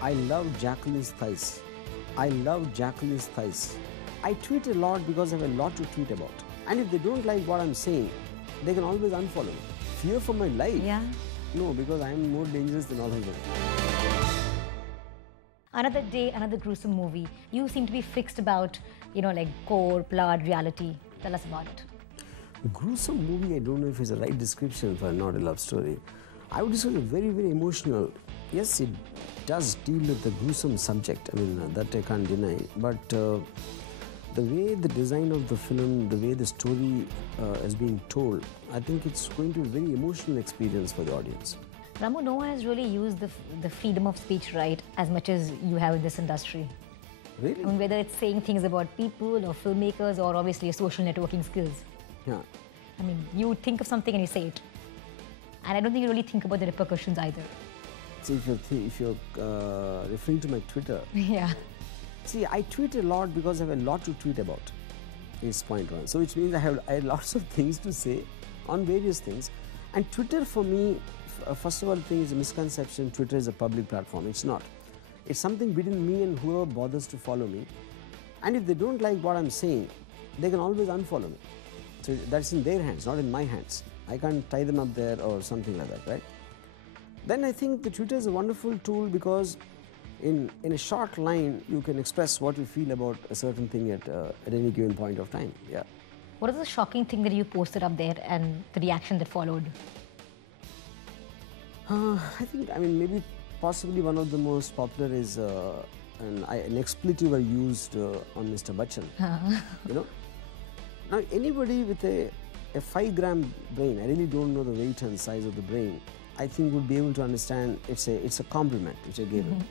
I love Jacqueline's thighs. I love Jacqueline's thighs. I tweet a lot because I have a lot to tweet about. And if they don't like what I'm saying, they can always unfollow me. Fear for my life? Yeah. No, because I'm more dangerous than all of them. Another day, another gruesome movie. You seem to be fixed about, like gore, blood, reality. Tell us about it. Gruesome movie, I don't know if it's the right description for not a love story. I would describe it very, very emotional. Yes, it does deal with the gruesome subject. I mean, that I can't deny. But the way the design of the film, the way the story is being told, I think it's going to be a very emotional experience for the audience. Ramu, no one has really used the freedom of speech right as much as you have in this industry. Really? I mean, whether it's saying things about people or filmmakers or obviously your social networking skills. Yeah. I mean, you think of something and you say it. And I don't think you really think about the repercussions either. See, if you're referring to my Twitter. Yeah. See, I tweet a lot because I have a lot to tweet about, is point one. So which means I have lots of things to say on various things. And Twitter for me, first of all, the thing is a misconception, Twitter is a public platform. It's not. It's something between me and whoever bothers to follow me. And if they don't like what I'm saying, they can always unfollow me. So that's in their hands, not in my hands. I can't tie them up there or something like that, right? Then I think the Twitter is a wonderful tool because in a short line, you can express what you feel about a certain thing at any given point of time. Yeah. What is the shocking thing that you posted up there and the reaction that followed? I think, maybe possibly one of the most popular is an expletive I used on Mr. Bachchan. Now, anybody with a 5-gram brain, I really don't know the weight and size of the brain, I think would be able to understand it's a compliment which I gave him.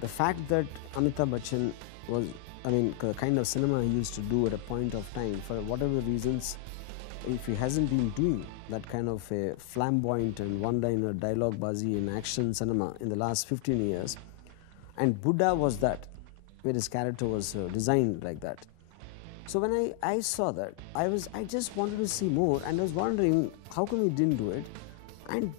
The fact that Amitabh Bachchan was, the kind of cinema he used to do at a point of time, for whatever reasons, if he hasn't been doing that kind of a flamboyant and one-liner dialogue-bazi in action cinema in the last 15 years, and Buddha was that, where his character was designed like that. So when I saw that, I just wanted to see more, and I was wondering how come he didn't do it, and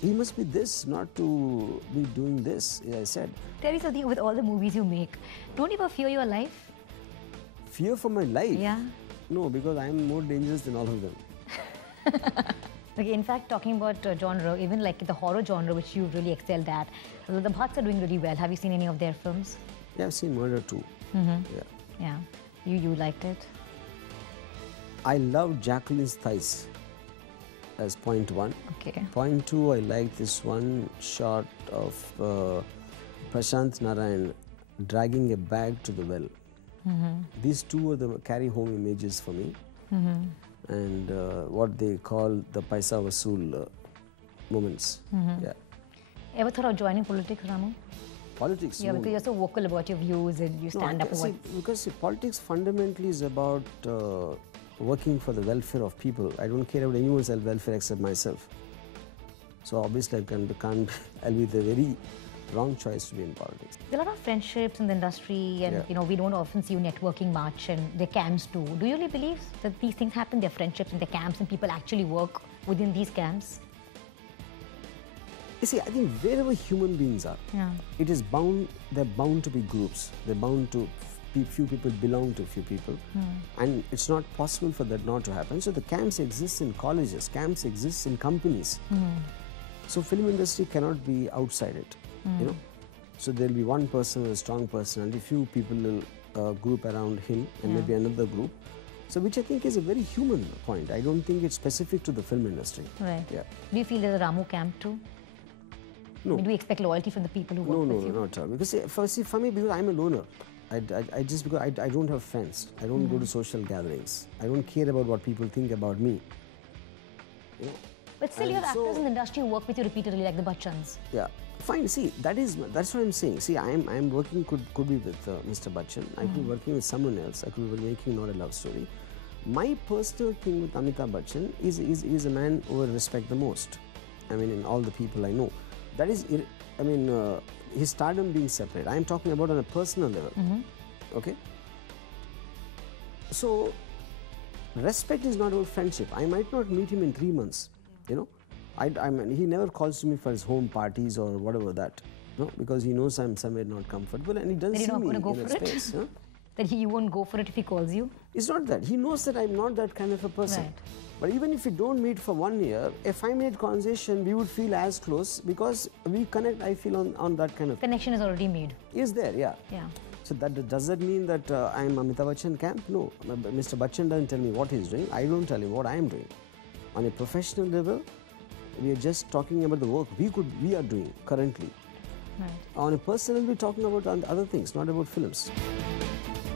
he must be this, not to be doing this, I said. Tell me something, with all the movies you make, don't you ever fear your life? Fear for my life? Yeah. No, because I'm more dangerous than all of them. Okay, in fact, talking about genre, even like the horror genre, which you really excelled at, the Bhatts are doing really well. Have you seen any of their films? Yeah, I've seen Murder too. Yeah. Yeah. You liked it? I love Jacqueline's thighs as point one. Okay. Point two, I like this one shot of Prashant Narayan dragging a bag to the well. These two are the carry home images for me. And what they call the Paisa Vasool moments. Yeah. Ever thought of joining politics, Ramu? Politics? Yeah, no. because you're so vocal about your views and you stand up for what... Because politics fundamentally is about working for the welfare of people. I don't care about anyone's welfare except myself. So obviously I'll be the very wrong choice to be in politics. There are a lot of friendships in the industry and we don't often see you networking much, and the camps too. Do you really believe that these things happen, there are friendships in the camps and people actually work within these camps? You see, I think wherever human beings are, they're bound to be groups. They're bound to, few people belong to few people. And it's not possible for that not to happen. So the camps exist in colleges, camps exist in companies. So film industry cannot be outside it, So there'll be one person, a strong personality, few people will group around him and maybe another group. So which I think is a very human point. I don't think it's specific to the film industry. Right. Yeah. Do you feel there's a Ramu camp too? No. Do we expect loyalty from the people who work with you? No, not at all. Because for me, because I'm a loner, because I don't have friends. I don't go to social gatherings. I don't care about what people think about me. But still, you have actors in the industry who work with you repeatedly, like the Bachchans. Yeah, fine. See, that's what I'm saying. See, I'm working could be with Mr. Bachchan. I could be working with someone else. I could be making not a love story. My personal thing with Amitabh Bachchan is a man who I respect the most. In all the people I know. That is, his stardom being separate. I'm talking about on a personal level. Okay? So, respect is not about friendship. I might not meet him in 3 months, He never calls to me for his home parties or whatever that. No, because he knows I'm somewhere not comfortable and he doesn't That see you're not me going to go in a for it? space. Huh? That you won't go for it if he calls you? It's not that. He knows that I'm not that kind of a person. Right. But even if we don't meet for 1 year, a 5-minute conversation, we would feel as close because we connect, I feel, on that kind of... Connection is already made. Is there, yeah. Yeah. So does that mean that I'm Amitabh Bachchan camp? No. Mr. Bachchan doesn't tell me what he's doing. I don't tell him what I'm doing. On a professional level, we are just talking about the work we are doing currently. Right. On a personal level, we're talking about other things, not about films.